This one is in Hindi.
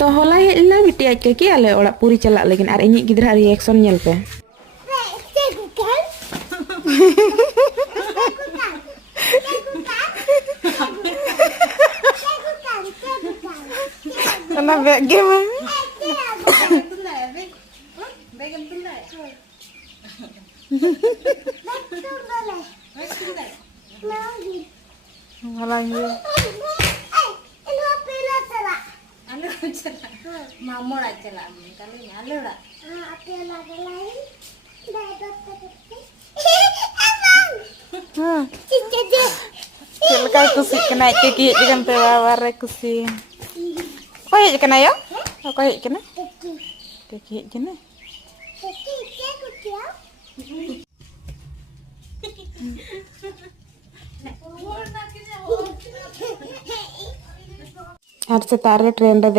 तो होला हेला बिटी आज के आले ओड़ा पूरी चला लेकिन और इनी गिद्रा रिएक्शन नेल पे ना bag game Malangi. Mau aja lah, kali nyala lah. Kalau kusi kena kaki dengan pewawar kusi. Oh ya kena ya? Kau ya kena? Kaki kena. Harus tarik trend